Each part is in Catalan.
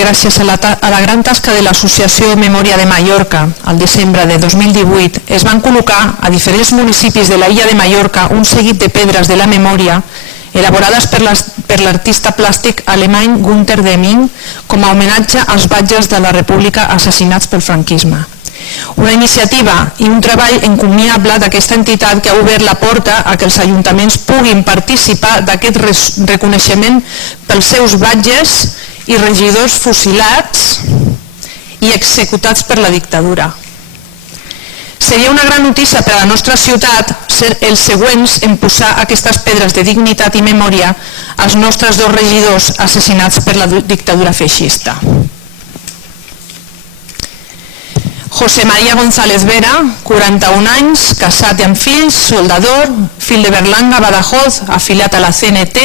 gràcies a la gran tasca de l'Associació Memòria de Mallorca, al desembre de 2018, es van col·locar a diferents municipis de l'illa de Mallorca un seguit de pedres de la memòria elaborades per l'artista plàstic alemany Günter Deming com a homenatge als batges de la República assassinats pel franquisme. Una iniciativa i un treball encomiable d'aquesta entitat que ha obert la porta a que els ajuntaments puguin participar d'aquest reconeixement pels seus batges i regidors fusilats i executats per la dictadura. Seria una gran notícia per a la nostra ciutat ser els següents en posar aquestes pedres de dignitat i memòria als nostres dos regidors assassinats per la dictadura feixista. José María González Vera, 41 anys, casat i amb fills, soldador, fill de Berlanga, Badajoz, afiliat a la CNT,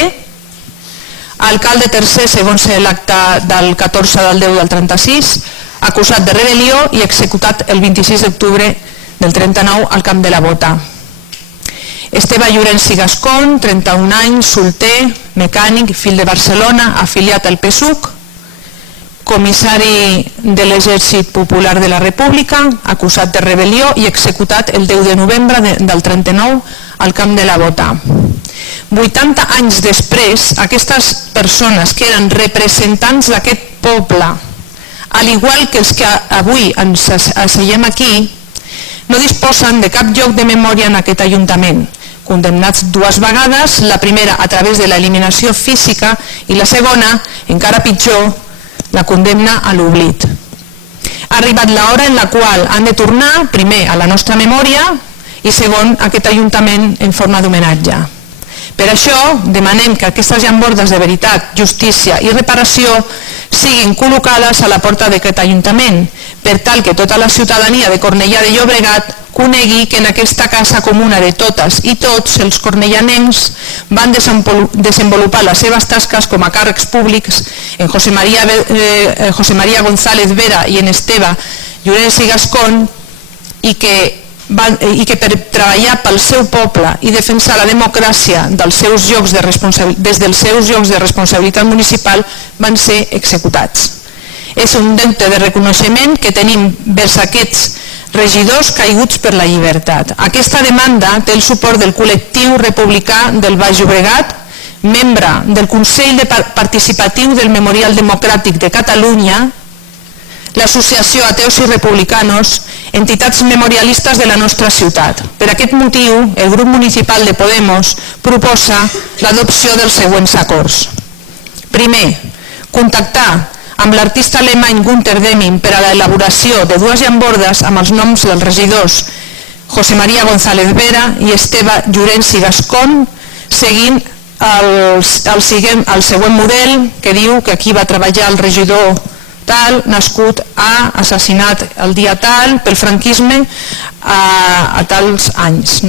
alcalde tercer segons l'acte del 14 del 10 del 36, acusat de rebel·lió i executat el 26 d'octubre del 39 al Camp de la Bota. Esteve Llorenç i Gascon, 31 anys, solter, mecànic, fill de Barcelona, afiliat al PSUC, comissari de l'Exèrcit Popular de la República, acusat de rebel·lió i executat el 10 de novembre del 39 al Camp de la Bota. 80 anys després, aquestes persones que eren representants d'aquest poble, al igual que els que avui ens asseiem aquí, no disposen de cap lloc de memòria en aquest ajuntament, condemnats dues vegades, la primera a través de l'eliminació física i la segona, encara pitjor, la condemna a l'oblit. Ha arribat l'hora en la qual han de tornar, primer, a la nostra memòria i segon, a aquest ajuntament en forma d'homenatge. Per això demanem que aquestes llambordes de veritat, justícia i reparació siguin col·locades a la porta d'aquest ajuntament, per tal que tota la ciutadania de Cornellà de Llobregat conegui que en aquesta casa comuna de totes i tots els cornellanencs van desenvolupar les seves tasques com a càrrecs públics en José María González Vera i en Esteve Llorenç i Gascon i que per treballar pel seu poble i defensar la democràcia des dels seus llocs de responsabilitat municipal van ser executats. És un deute de reconeixement que tenim vers aquests regidors caiguts per la llibertat. Aquesta demanda té el suport del col·lectiu republicà del Baix Llobregat, membre del Consell Participatiu del Memorial Democràtic de Catalunya, l'Associació Ateus i Republicanos, entitats memorialistes de la nostra ciutat. Per aquest motiu, el grup municipal de Podemos proposa l'adopció dels següents acords. Primer, contactar amb l'artista alemany Günter Deming per a l'elaboració de dues llambordes amb els noms dels regidors José María González Vera i Esteve Llorenç i Gascon, seguint el següent model que diu que aquí va treballar el regidor tal, nascut a, assassinat el dia tal, pel franquisme a tals anys.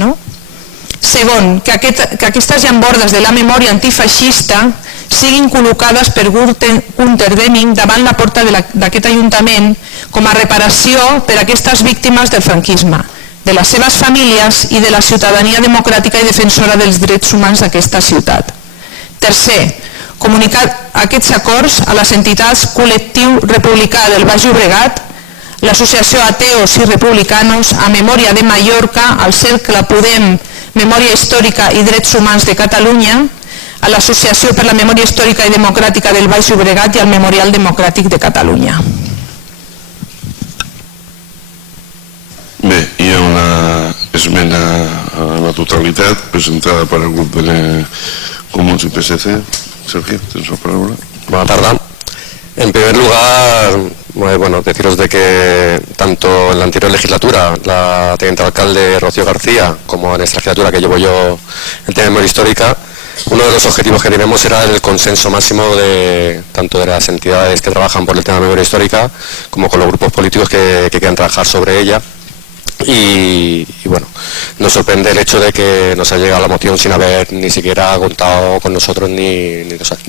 Segon, que aquestes llambordes de la memòria antifeixista siguin col·locades per Günter Deming davant la porta d'aquest ajuntament com a reparació per a aquestes víctimes del franquisme, de les seves famílies i de la ciutadania democràtica i defensora dels drets humans d'aquesta ciutat. Tercer, comunicar aquests acords a les entitats Col·lectiu Republicà del Baix Llobregat, l'Associació Ateos i Republicanos, a Memòria de Mallorca, al Cercle Podem, Memòria Històrica i Drets Humans de Catalunya, a l'Associació per la Memòria Històrica i Democràtica del Baix Llobregat i al Memorial Democràtic de Catalunya. Bé, hi ha una esmena a la totalitat presentada per el grup de Comuns y PSC. Sergio, tienes la palabra. Buenas tardes. En primer lugar, deciros de que tanto en la anterior legislatura, la teniente alcalde Rocío García, como en esta legislatura que llevo yo el tema de memoria histórica, uno de los objetivos que tenemos era el consenso máximo tanto de las entidades que trabajan por el tema de memoria histórica como con los grupos políticos que quieran trabajar sobre ella. Y bueno, nos sorprende el hecho de que nos ha llegado la moción sin haber ni siquiera contado con nosotros ni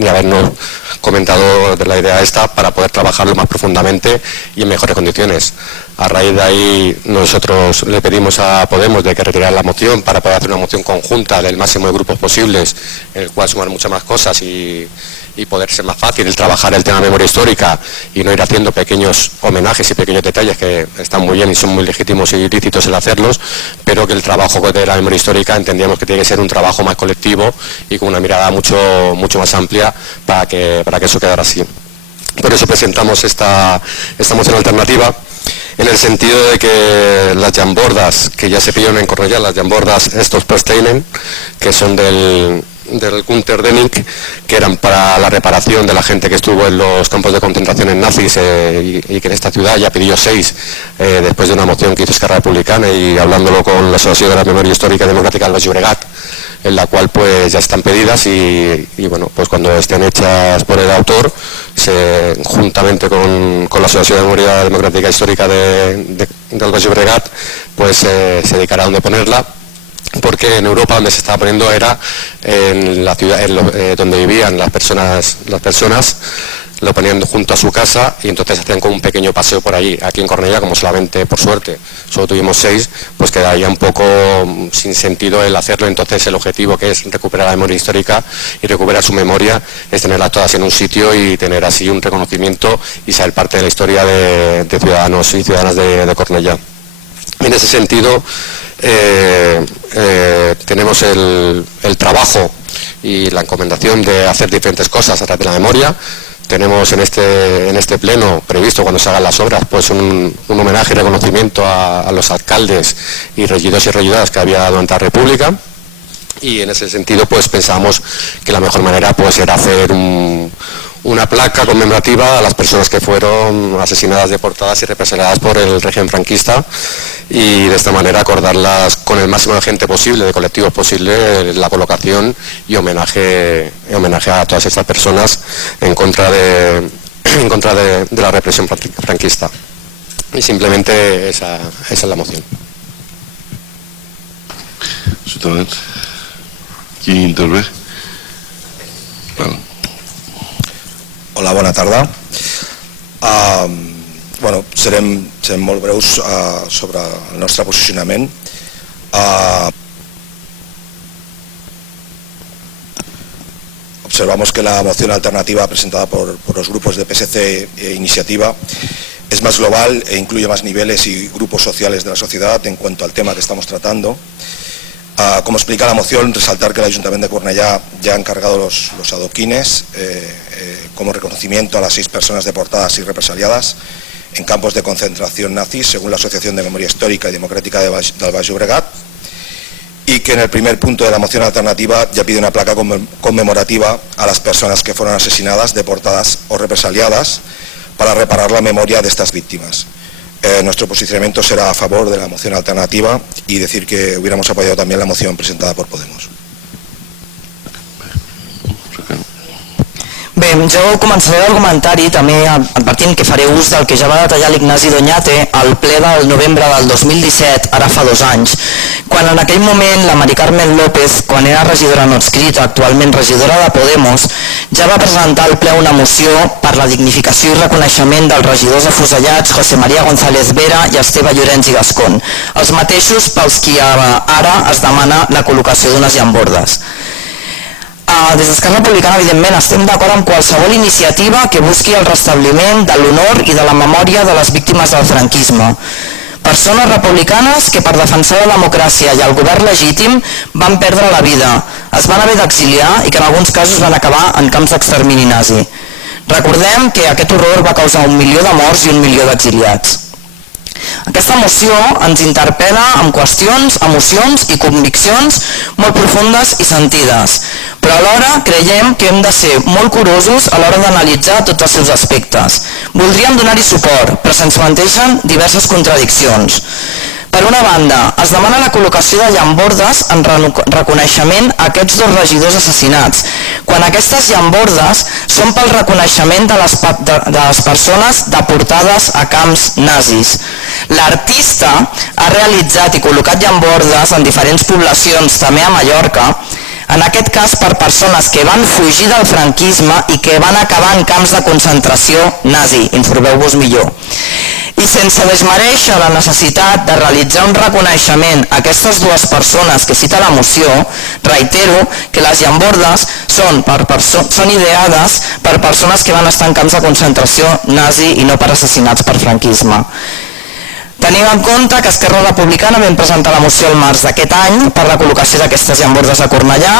habernos comentado de la idea esta para poder trabajarlo más profundamente y en mejores condiciones. A raíz de ahí nosotros le pedimos a Podemos de que retirara la moción para poder hacer una moción conjunta del máximo de grupos posibles, en el cual sumar muchas más cosas y y poder ser más fácil trabajar el tema de memoria histórica y no ir haciendo pequeños homenajes y pequeños detalles que están muy bien y son muy legítimos y lícitos el hacerlos, pero que el trabajo de la memoria histórica entendíamos que tiene que ser un trabajo más colectivo y con una mirada mucho más amplia para que eso quedara así. Por eso presentamos esta moción alternativa, en el sentido de que las llambordas que ya se pidieron en Cornellá, las llambordas estos Persteinen, que son del Unterdenig, que eran para la reparación de la gente que estuvo en los campos de concentración nazis y que en esta ciudad ya pidió 6 después de una moción que hizo Esquerra Republicana y hablándolo con la Asociación de la Memoria Histórica y Democrática del Baix Llobregat, en la cual pues ya están pedidas y bueno, pues cuando estén hechas por el autor, juntamente con la Asociación de Memoria Democrática Histórica del Baix Llobregat, pues se dedicará a donde ponerla, porque en Europa donde se estaba poniendo era en la ciudad donde vivían las personas, lo ponían junto a su casa y entonces hacían como un pequeño paseo por allí. Aquí en Cornellá, como solamente, por suerte, solo tuvimos 6, pues quedaría un poco sin sentido el hacerlo. Entonces el objetivo, que es recuperar la memoria histórica y recuperar su memoria, es tenerlas todas en un sitio y tener así un reconocimiento y ser parte de la historia de ciudadanos y ciudadanas de Cornellá. En ese sentido, tenemos el trabajo y la encomendación de hacer diferentes cosas a través de la memoria. Tenemos en este pleno previsto, cuando se hagan las obras, pues un homenaje y reconocimiento a los alcaldes y regidores y regidoras que había durante la República, y en ese sentido pues pensamos que la mejor manera pues era hacer una placa conmemorativa a las personas que fueron asesinadas, deportadas y represaliadas por el régimen franquista, y de esta manera acordarlas con el máximo de gente posible, de colectivos posible, la colocación y homenaje a todas estas personas en contra de la represión franquista. Y simplemente esa es la moción. Qui intervé? Vale. Hola, bona tarda. Bueno, serem molt breus sobre el nostre posicionament. Observamos que la moción alternativa presentada por los grupos de PSC e Iniciativa es más global e incluye más niveles y grupos sociales de la sociedad en cuanto al tema que estamos tratando. Como explica la moción, resaltar que el Ayuntamiento de Cornellá ya ha encargado los adoquines como reconocimiento a las 6 personas deportadas y represaliadas en campos de concentración nazis, según la Asociación de Memoria Histórica y Democrática del Baix Llobregat, y que en el primer punto de la moción alternativa ya pide una placa conmemorativa a las personas que fueron asesinadas, deportadas o represaliadas para reparar la memoria de estas víctimas. Nuestro posicionamiento será a favor de la moción alternativa y decir que hubiéramos apoyado también la moción presentada por Podemos. Bé, jo començaré l'argumentari també advertint que faré ús del que ja va detallar l'Ignasi Doñate al ple del novembre del 2017, ara fa 2 anys, quan en aquell moment la Mari Carmen López, quan era regidora no adscrita, actualment regidora de Podemos, ja va presentar al ple una moció per la dignificació i reconeixement dels regidors afusellats José María González Vera i Esteve Llorenç i Gascón, els mateixos pels qui ara es demana la col·locació d'unes llambordes. Des d'Esquerra Republicana, evidentment, estem d'acord amb qualsevol iniciativa que busqui el restabliment de l'honor i de la memòria de les víctimes del franquisme. Persones republicanes que per defensar la democràcia i el govern legítim van perdre la vida, es van haver d'exiliar i que en alguns casos van acabar en camps d'extermini nazi. Recordem que aquest horror va causar 1 milió de morts i 1 milió d'exiliats. Aquesta moció ens interpel·la amb qüestions, emocions i conviccions molt profundes i sentides, però alhora creiem que hem de ser molt curosos a l'hora d'analitzar tots els seus aspectes. Voldríem donar-hi suport, però se'ns plantegen diverses contradiccions. Per una banda, es demana la col·locació de llambordes en reconeixement a aquests 2 regidors assassinats, quan aquestes llambordes són pel reconeixement de les persones deportades a camps nazis. L'artista ha realitzat i col·locat llambordes en diferents poblacions, també a Mallorca, en aquest cas per persones que van fugir del franquisme i que van acabar en camps de concentració nazi, informeu-vos millor. I sense desmereixer la necessitat de realitzar un reconeixement a aquestes dues persones que cita la moció, reitero que les llambordes són ideades per persones que van estar en camps de concentració nazi i no per assassinats per franquisme. Tenim en compte que Esquerra Republicana vam presentar la moció el març d'aquest any per la col·locació d'aquestes llambordes a Cornellà,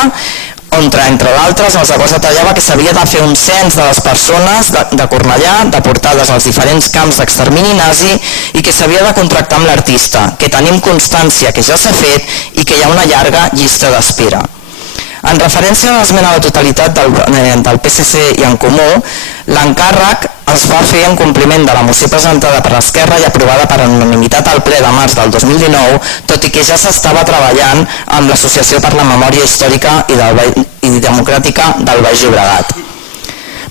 on, entre d'altres, els acords detallava que s'havia de fer un cens de les persones de Cornellà deportades als diferents camps d'extermini nazi i que s'havia de contractar amb l'artista, que tenim constància que ja s'ha fet i que hi ha una llarga llista d'espera. En referència a l'esmena a la totalitat del PSC i en Comú, l'encàrrec es va fer en compliment de la moció presentada per l'Esquerra i aprovada per unanimitat al ple de març del 2019, tot i que ja s'estava treballant amb l'Associació per la Memòria Històrica i Democràtica del Baix Llobregat.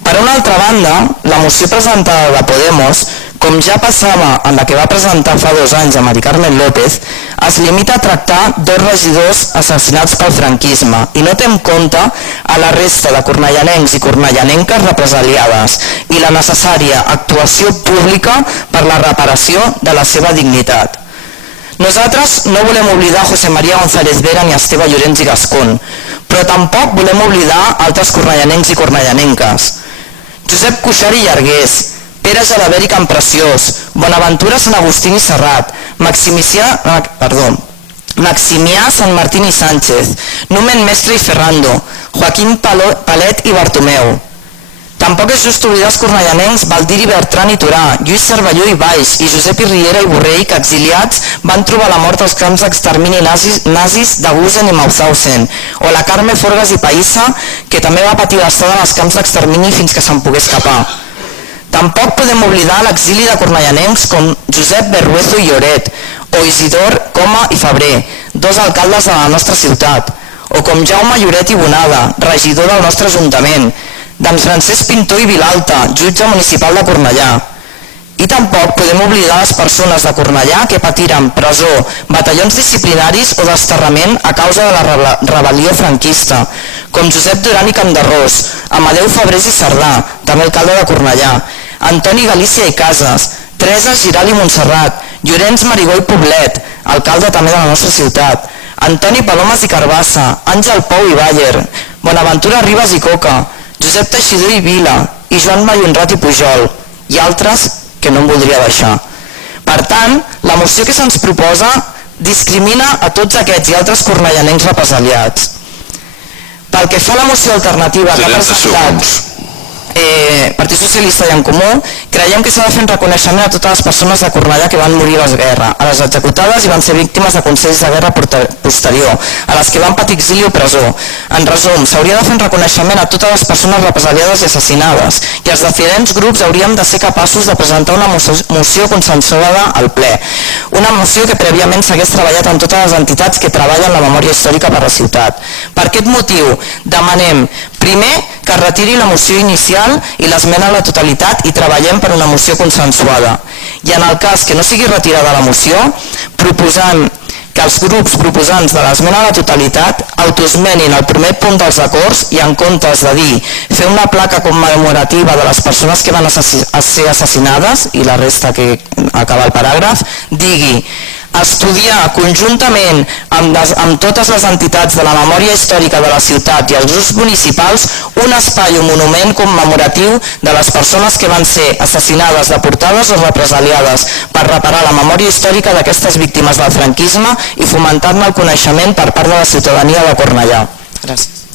Per una altra banda, la moció presentada de Podemos, com ja passava en la que va presentar fa 2 anys a Mari Carmen López, es limita a tractar 2 regidors assassinats pel franquisme i no té en compte a la resta de cornellanencs i cornellanenques represaliades i la necessària actuació pública per la reparació de la seva dignitat. Nosaltres no volem oblidar José María González Vera ni Esteve Llorens i Gascón, però tampoc volem oblidar altres cornellanencs i cornellanenques. Josep Cuixart i Llargués, Pere Gelabert i Campreciós, Bonaventura Sant Agustín i Serrat, Maximià Sant Martín i Sánchez, Numen Mestre i Ferrando, Joaquín Palet i Bartomeu. Tampoc és just oblidar els cornellanencs Baldiri Bertran i Torà, Lluís Cervelló i Baix i Josep Irriera i Borrell, que exiliats van trobar la mort als camps d'extermini nazis de Gusen i Mauthausen, o la Carme Forgas i Païssa, que també va patir l'estada en els camps d'extermini fins que se'n pogués escapar. Tampoc podem oblidar l'exili de cornellanencs com Josep Berruezo i Lloret, o Isidor Coma i Febrer, 2 alcaldes de la nostra ciutat, o com Jaume Lloret i Bonada, regidor del nostre ajuntament, d'en Francesc Pintó i Vilalta, jutge municipal de Cornellà. I tampoc podem oblidar les persones de Cornellà que patiren presó, batallons disciplinaris o desterrament a causa de la rebel·lió franquista, com Josep Duran i Campderrós, Amadeu Fabrés i Cerdà, també alcalde de Cornellà, Antoni Galícia i Casas, Teresa Giral i Montserrat, Llorenç Marigó i Poblet, alcalde també de la nostra ciutat, Antoni Palomas i Carbassa, Àngel Pou i Bayer, Bonaventura Ribas i Coca, Josep Teixidor i Vila, i Joan Mayonrat i Pujol, i altres que no em voldria deixar. Per tant, la moció que se'ns proposa discrimina a tots aquests i altres cornellanencs represaliats. Pel que fa a la moció alternativa que ha presentat Partit Socialista i en Comú, creiem que s'ha de fer un reconeixement a totes les persones de Cornellà que van morir a la guerra, a les executades i van ser víctimes de consells de guerra posterior, a les que van patir exili o presó. En resum, s'hauria de fer un reconeixement a totes les persones represaliades i assassinades, i els diferents grups hauríem de ser capaços de presentar una moció consensuada al ple. Una moció que prèviament s'hagués treballat amb totes les entitats que treballen la memòria històrica per la ciutat. Per aquest motiu, demanem, primer, que es retiri la moció inicial i l'esmena a la totalitat i treballem per una moció consensuada. I en el cas que no sigui retirada la moció, proposant que els grups proposants de l'esmena a la totalitat autoesmenin el primer punt dels acords i en comptes de dir fer una placa commemorativa de les persones que van ser assassinades i la resta que acaba el paràgraf, digui estudiar conjuntament amb totes les entitats de la memòria històrica de la ciutat i els grups municipals un espai o monument commemoratiu de les persones que van ser assassinades, deportades o represaliades per reparar la memòria històrica d'aquestes víctimes del franquisme i fomentar-ne el coneixement per part de la ciutadania de Cornellà. Gràcies.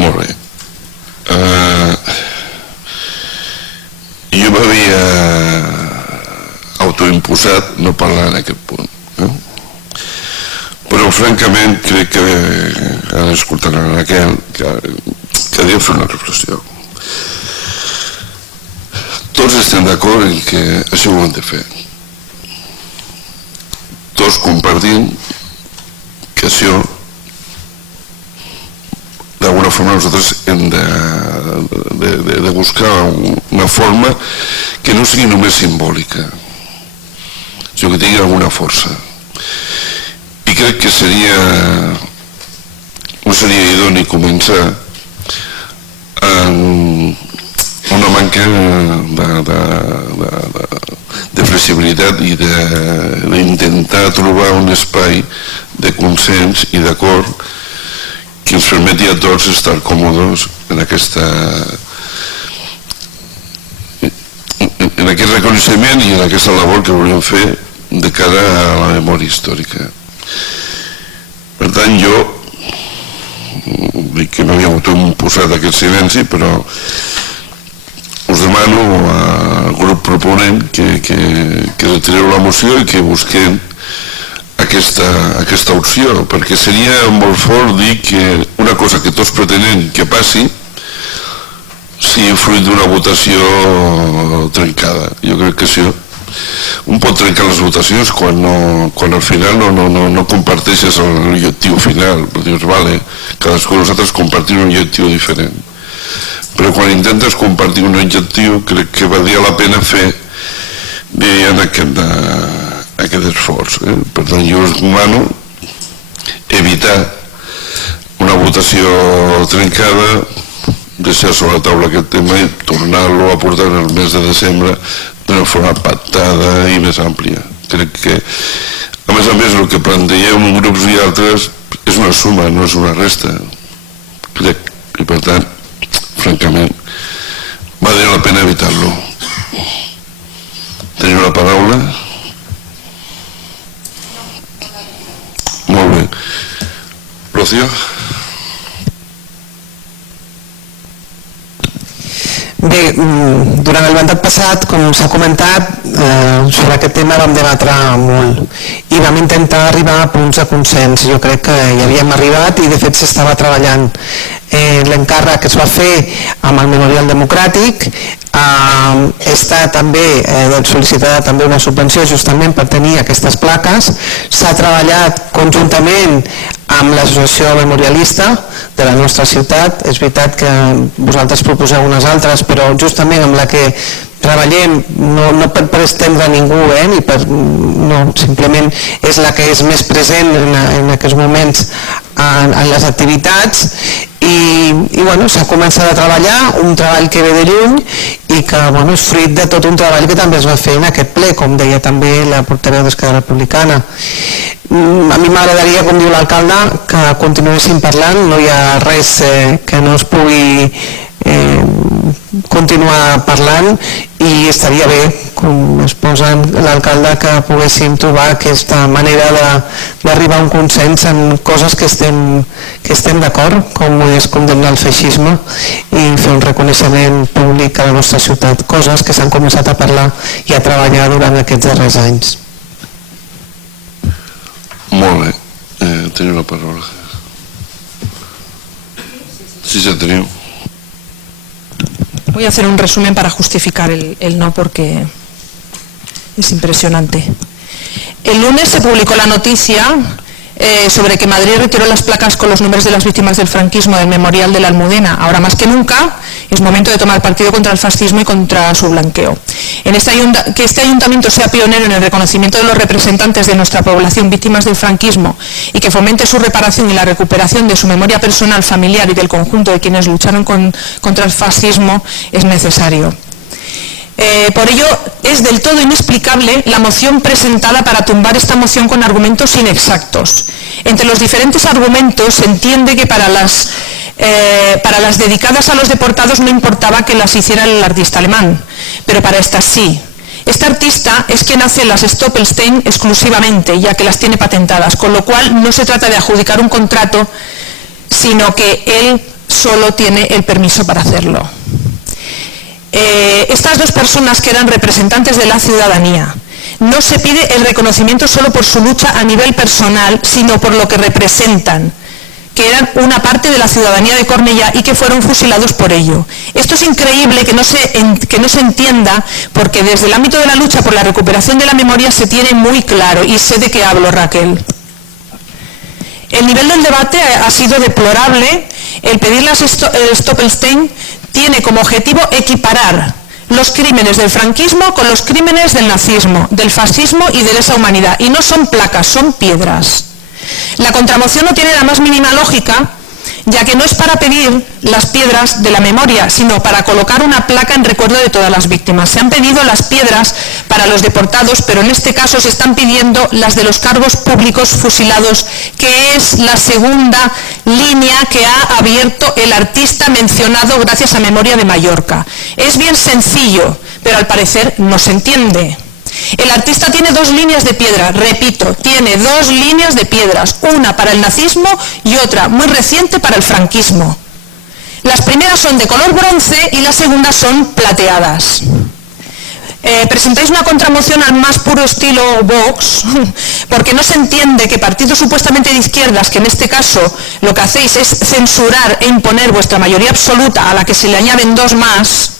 Molt bé. Jo m'havia autoimposat no parlar en aquest punt, però francament crec que ara escoltaran aquell que deu fer una reflexió. Tots estem d'acord en que això ho hem de fer. Tots compartim que això d'alguna forma nosaltres hem de buscar una forma que no sigui només simbòlica, sinó que tingui alguna força. I crec que no seria idoni començar amb una manca de flexibilitat i d'intentar trobar un espai de consens i d'acord que ens permeti a tots estar còmodes en aquest reconeixement i en aquesta labor que volíem fer de cara a la memòria històrica. Per tant, jo dic que no hi ha posat aquest silenci, però us demano al grup proponent que retireu la moció i que busquem aquesta opció, perquè seria molt fort dir que una cosa que tots pretenem que passi sigui fruit d'una votació trencada. Jo crec que això un pot trencar les votacions quan al final no comparteixes l'objectiu final. Dius, vale, cadascú de nosaltres compartim un objectiu diferent. Però quan intentes compartir un objectiu crec que valdria la pena fer aquest esforç. Per tant, jo us demano evitar una votació trencada, deixar sobre la taula aquest tema i tornar-lo a portar en el mes de desembre d'una forma pactada i més àmplia. Crec que, a més, el que plantegem grups i altres és una suma, no és una resta. Crec, i per tant, francament, valdria la pena evitar-lo. Teniu la paraula? Molt bé. Rocío? Bé, durant el mandat passat, com s'ha comentat, sobre aquest tema vam debatre molt i vam intentar arribar a punts de consens. Jo crec que hi havíem arribat i de fet s'estava treballant. L'encàrrec que es va fer amb el Memorial Democràtic està també sol·licitada també una subvenció justament per tenir aquestes plaques. S'ha treballat conjuntament amb l'associació memorialista de la nostra ciutat. És veritat que vosaltres proposeu unes altres, però justament amb la que treballem, no per estendre ningú, simplement és la que és més present en aquests moments en les activitats i s'ha començat a treballar, un treball que ve de lluny i que és fruit de tot un treball que també es va fer en aquest ple, com deia també la portaveu d'Esquerra Republicana. A mi m'agradaria, com diu l'alcalde, que continuéssim parlant, no hi ha res que no es pugui continuar parlant i estaria bé, com es posa l'alcalde, que poguéssim trobar aquesta manera d'arribar a un consens en coses que estem d'acord, com és condemnar el feixisme i fer un reconeixement públic a la nostra ciutat, coses que s'han començat a parlar i a treballar durant aquests darrers anys. Molt bé, teniu la paraula. Sí, ja teniu. Voy a hacer un resumen para justificar el no, porque es impresionante. El lunes se publicó la noticia sobre que Madrid retiró las placas con los nombres de las víctimas del franquismo del Memorial de la Almudena. Ahora más que nunca es momento de tomar partido contra el fascismo y contra su blanqueo. Que este ayuntamiento sea pionero en el reconocimiento de los representantes de nuestra población víctimas del franquismo y que fomente su reparación y la recuperación de su memoria personal, familiar y del conjunto de quienes lucharon contra el fascismo es necesario. Por ello, es del todo inexplicable la moción presentada para tumbar esta moción con argumentos inexactos. Entre los diferentes argumentos se entiende que para las dedicadas a los deportados no importaba que las hiciera el artista alemán, pero para estas sí. Este artista es quien hace las Stoppelstein exclusivamente, ya que las tiene patentadas, con lo cual no se trata de adjudicar un contrato, sino que él solo tiene el permiso para hacerlo. Estas dos personas que eran representantes de la ciudadanía, no se pide el reconocimiento solo por su lucha a nivel personal, sino por lo que representan, que eran una parte de la ciudadanía de Cornellá y que fueron fusilados por ello. Esto es increíble que no se entienda, porque desde el ámbito de la lucha por la recuperación de la memoria se tiene muy claro, y sé de qué hablo, Raquel. El nivel del debate ha sido deplorable. El pedir las Stoppelstein tiene como objetivo equiparar los crímenes del franquismo con los crímenes del nazismo, del fascismo y de lesa humanidad. Y no son placas, son piedras. La contramoción no tiene la más mínima lógica, ya que no es para pedir las piedras de la memoria, sino para colocar una placa en recuerdo de todas las víctimas. Se han pedido las piedras para para los deportados, pero en este caso se están pidiendo las de los cargos públicos fusilados, que es la segunda línea que ha abierto el artista mencionado gracias a Memoria de Mallorca. Es bien sencillo, pero al parecer no se entiende. El artista tiene 2 líneas de piedra, repito, tiene 2 líneas de piedras, una para el nazismo y otra, muy reciente, para el franquismo. Las primeras son de color bronce y las segundas son plateadas. Presentáis una contramoción al más puro estilo Vox, porque no se entiende que partidos supuestamente de izquierdas, que en este caso lo que hacéis es censurar e imponer vuestra mayoría absoluta, a la que se le añaden 2 más,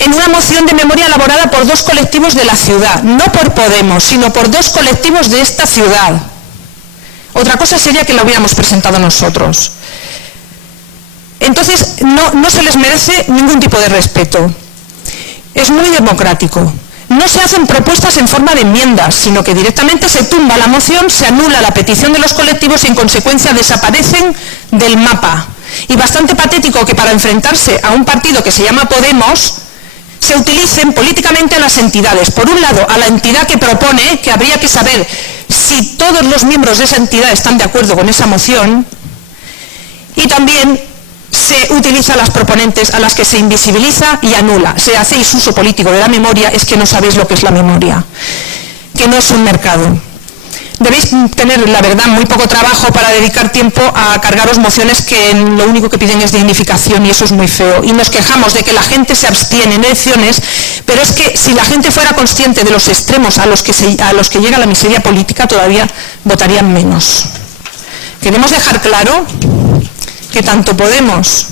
en una moción de memoria elaborada por 2 colectivos de la ciudad, no por Podemos, sino por 2 colectivos de esta ciudad. Otra cosa sería que la hubiéramos presentado nosotros. Entonces, no se les merece ningún tipo de respeto. Es muy democrático. No se hacen propuestas en forma de enmiendas, sino que directamente se tumba la moción, se anula la petición de los colectivos y en consecuencia desaparecen del mapa. Y bastante patético que para enfrentarse a un partido que se llama Podemos, se utilicen políticamente a las entidades. Por un lado, a la entidad que propone, que habría que saber si todos los miembros de esa entidad están de acuerdo con esa moción, y también se utiliza a las proponentes, a las que se invisibiliza y anula. Si hacéis uso político de la memoria, es que no sabéis lo que es la memoria, que no es un mercado. Debéis tener, la verdad, muy poco trabajo para dedicar tiempo a cargaros mociones que lo único que piden es dignificación, y eso es muy feo. Y nos quejamos de que la gente se abstiene en elecciones, pero es que si la gente fuera consciente de los extremos a los que llega la miseria política, todavía votarían menos. Queremos dejar claro que tanto Podemos,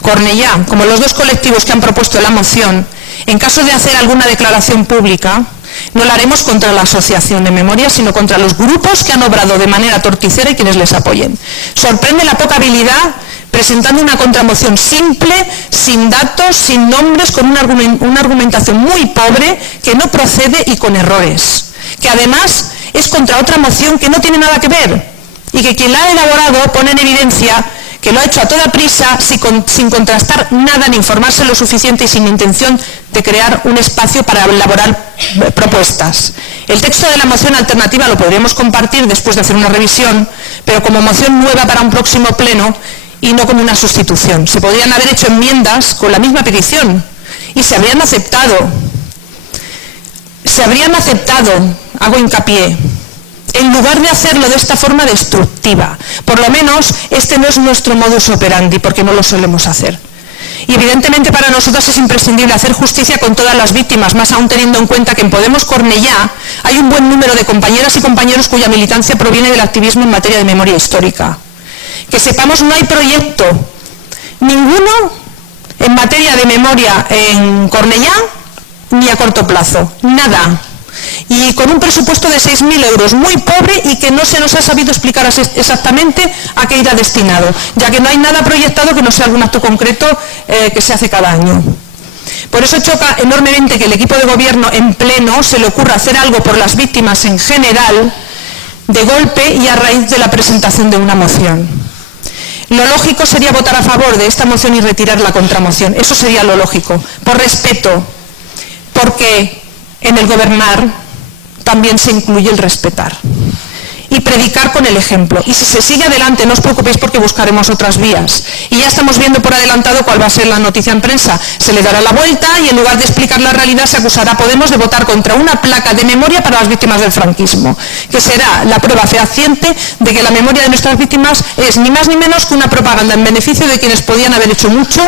Cornellá, como los 2 colectivos que han propuesto la moción, en caso de hacer alguna declaración pública, no la haremos contra la Asociación de Memoria, sino contra los grupos que han obrado de manera torticera y quienes les apoyen. Sorprende la poca habilidad presentando una contramoción simple, sin datos, sin nombres, con una argumentación muy pobre, que no procede y con errores, que además es contra otra moción que no tiene nada que ver, y que quien la ha elaborado pone en evidencia que lo ha hecho a toda prisa, sin contrastar nada, ni informarse lo suficiente y sin intención de crear un espacio para elaborar propuestas. El texto de la moción alternativa lo podríamos compartir después de hacer una revisión, pero como moción nueva para un próximo pleno y no como una sustitución. Se podrían haber hecho enmiendas con la misma petición y se habrían aceptado. Hago hincapié, en lugar de hacerlo de esta forma destructiva. Por lo menos este no es nuestro modus operandi, porque no lo solemos hacer. Y evidentemente para nosotros es imprescindible hacer justicia con todas las víctimas, más aún teniendo en cuenta que en Podemos Cornellá hay un buen número de compañeras y compañeros cuya militancia proviene del activismo en materia de memoria histórica. Que sepamos, no hay proyecto ninguno en materia de memoria en Cornellá, ni a corto plazo, nada. Y con un presupuesto de 6.000 euros, muy pobre, y que no se nos ha sabido explicar exactamente a qué irá destinado, ya que no hay nada proyectado que no sea algún acto concreto que se hace cada año. Por eso choca enormemente que el equipo de gobierno en pleno se le ocurra hacer algo por las víctimas en general, de golpe y a raíz de la presentación de una moción. Lo lógico sería votar a favor de esta moción y retirar la contramoción. Eso sería lo lógico, por respeto, porque en el gobernar también se incluye el respetar y predicar con el ejemplo. Y si se sigue adelante, no os preocupéis porque buscaremos otras vías. Y ya estamos viendo por adelantado cuál va a ser la noticia en prensa. Se le dará la vuelta y en lugar de explicar la realidad se acusará a Podemos de votar contra una placa de memoria para las víctimas del franquismo, que será la prueba fehaciente de que la memoria de nuestras víctimas es ni más ni menos que una propaganda en beneficio de quienes podían haber hecho mucho,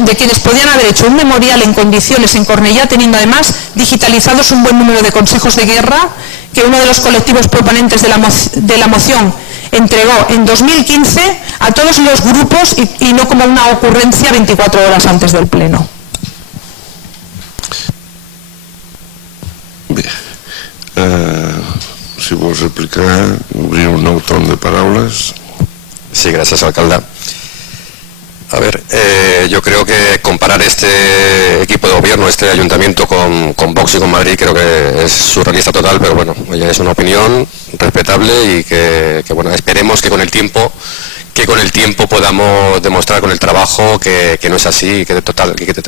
de quienes podían haber hecho un memorial en condiciones en Cornellá, teniendo además digitalizados un buen número de consejos de guerra que uno de los colectivos proponentes de la moción entregó en 2015 a todos los grupos y no como una ocurrencia 24 horas antes del pleno. Bé, si vols replicar, obrir un nou torn de paraules. Sí, gracias, alcalde. A ver, yo creo que comparar este equipo de gobierno, este ayuntamiento con Vox y con Madrid, creo que es surrealista total, pero bueno, oye, es una opinión respetable y que bueno, esperemos que con el tiempo podamos demostrar con el trabajo que no es así, que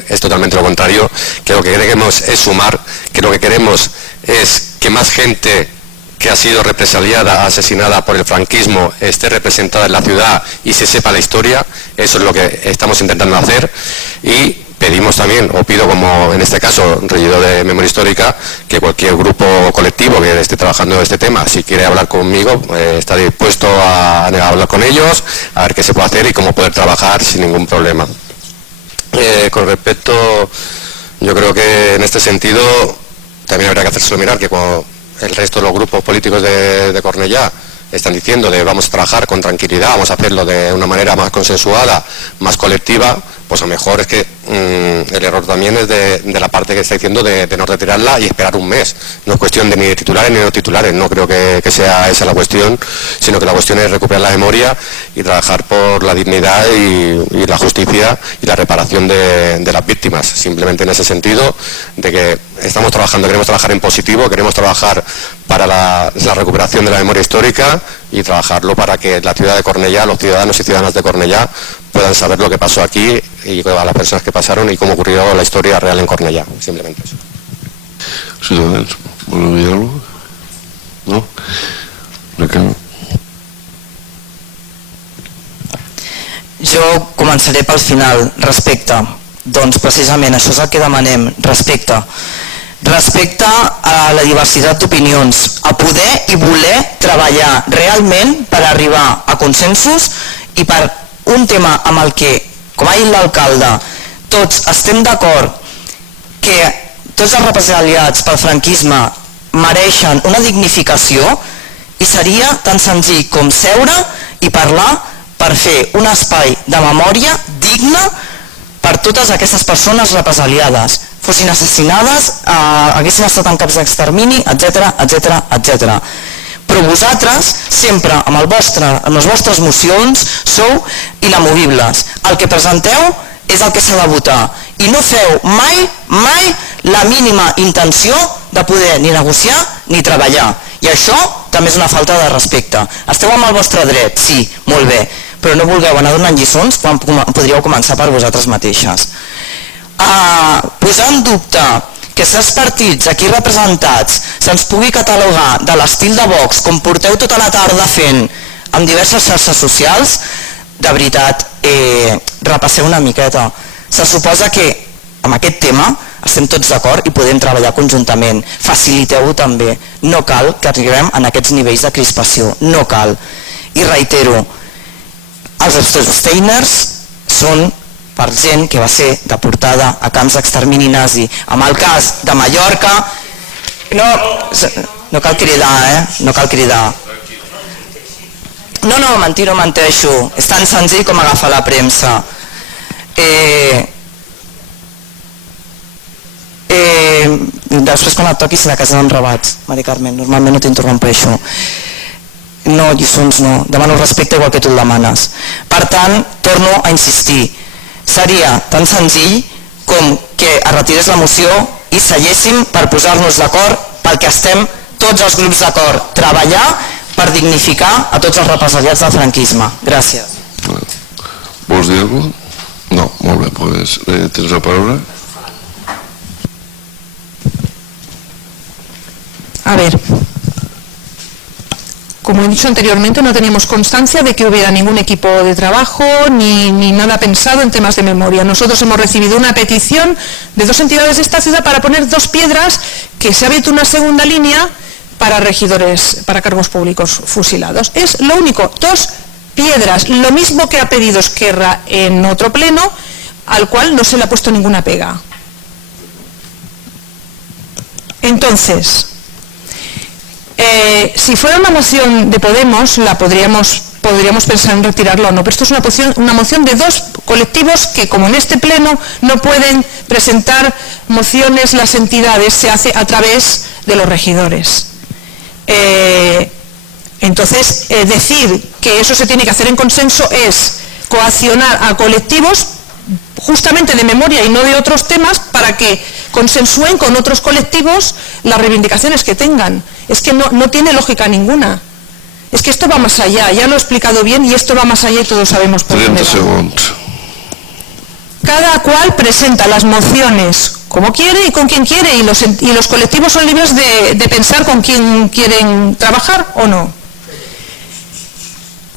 es totalmente lo contrario, que lo que queremos es sumar, que lo que queremos es que más gente que ha sido represaliada, asesinada por el franquismo, esté representada en la ciudad y se sepa la historia. Eso es lo que estamos intentando hacer y pedimos también, o pido como en este caso, regidor de Memoria Histórica, que cualquier grupo colectivo que esté trabajando en este tema, si quiere hablar conmigo, está dispuesto a hablar con ellos, a ver qué se puede hacer y cómo poder trabajar sin ningún problema. Con respecto, yo creo que en este sentido también habría que hacérselo mirar, que cuando el resto de los grupos políticos de Cornellá están diciendo de vamos a trabajar con tranquilidad, vamos a hacerlo de una manera más consensuada, más colectiva, pues a lo mejor es que el error también es de la parte que está diciendo de no retirarla y esperar un mes. No es cuestión de ni de titulares ni de no titulares, no creo que sea esa la cuestión, sino que la cuestión es recuperar la memoria y trabajar por la dignidad y la justicia y la reparación de las víctimas. Simplemente en ese sentido de que estamos trabajando, queremos trabajar en positivo, queremos trabajar para la recuperación de la memoria histórica y trabajarlo para que la ciudad de Cornellá, los ciudadanos y ciudadanas de Cornellá puedan saber lo que pasó aquí y a las personas que pasaron y cómo ocurrió la historia real en Cornellá. Simplemente eso. Ciutadans, voleu dir alguna cosa? No? Jo començaré pel final. Respecte. Doncs precisament això és el que demanem. Respecte. Respecte a la diversitat d'opinions, a poder i voler treballar realment per arribar a consensos i per un tema amb el que, com ha dit l'alcalde, tots estem d'acord que tots els represaliats pel franquisme mereixen una dignificació i seria tan senzill com seure i parlar per fer un espai de memòria digne per totes aquestes persones represaliades, fossin assassinades, haguessin estat en camps d'extermini, etc. Però vosaltres, sempre amb les vostres mocions, sou inamovibles. El que presenteu és el que s'ha de votar i no feu mai la mínima intenció de poder ni negociar ni treballar. I això també és una falta de respecte. Esteu amb el vostre dret, sí, molt bé, però no vulgueu anar donant lliçons quan podríeu començar per vosaltres mateixes. Posar en dubte que certs partits aquí representats se'ns pugui catalogar de l'estil de Vox com porteu tota la tarda fent amb diverses xarxes socials, de veritat, repasseu una miqueta. Se suposa que amb aquest tema estem tots d'acord i podem treballar conjuntament. Faciliteu-ho també. No cal que arribem a aquests nivells de crispació. No cal. I reitero, els Steiners són per gent que va ser deportada a camps d'extermini nazi. En el cas de Mallorca, no cal cridar, no cal cridar. No, menteixo. És tan senzill com agafar la premsa. Després quan et toquis serà casa d'en rebats, Mari Carmen, normalment no t'interrompeixo. No, lliçons no, demano respecte igual que tu el demanes. Per tant, torno a insistir, seria tan senzill com que es retirés la moció i seguéssim per posar-nos d'acord pel que estem tots els grups d'acord, treballar per dignificar a tots els represaliats del franquisme. Gràcies. Vols dir alguna cosa? No, molt bé, doncs tens la paraula. A ver, como he dicho anteriormente, no teníamos constancia de que hubiera ningún equipo de trabajo ni nada pensado en temas de memoria. Nosotros hemos recibido una petición de 2 entidades de esta ciudad para poner 2 piedras, que se ha abierto una segunda línea para regidores, para cargos públicos fusilados. Es lo único, 2 piedras, lo mismo que ha pedido Esquerra en otro pleno, al cual no se le ha puesto ninguna pega. Entonces, si fuera una moción de Podemos, podríamos pensar en retirarla o no, pero esto es una moción de 2 colectivos que, como en este pleno no pueden presentar mociones las entidades, se hace a través de los regidores. Entonces, decir que eso se tiene que hacer en consenso es coaccionar a colectivos justamente de memoria y no de otros temas, para que consensúen con otros colectivos las reivindicaciones que tengan. Es que no tiene lógica ninguna. Es que esto va más allá, ya lo he explicado bien, y esto va más allá y todos sabemos por dónde 30 va. segons. Cada cual presenta las mociones como quiere y con quien quiere, y los colectivos son libres de pensar con quién quieren trabajar o no.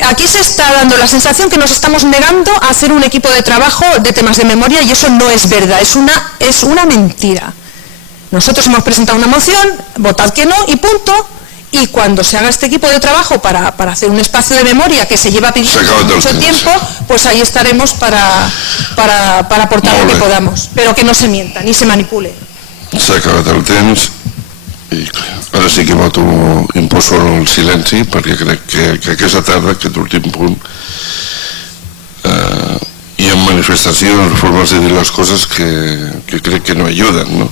Aquí se está dando la sensación que nos estamos negando a hacer un equipo de trabajo de temas de memoria, y eso no es verdad, es una mentira. Nosotros hemos presentado una moción, votad que no y punto, y cuando se haga este equipo de trabajo para hacer un espacio de memoria que se lleva pidiendo mucho tiempo, pues ahí estaremos para aportar lo que podamos, pero que no se mienta ni se manipule. S'ha acabat el temps i ara sí que imposo el silenci, perquè crec que aquesta tarda, aquest últim punt, hi ha manifestacions, formes de dir les coses que crec que no ayuden, ¿no?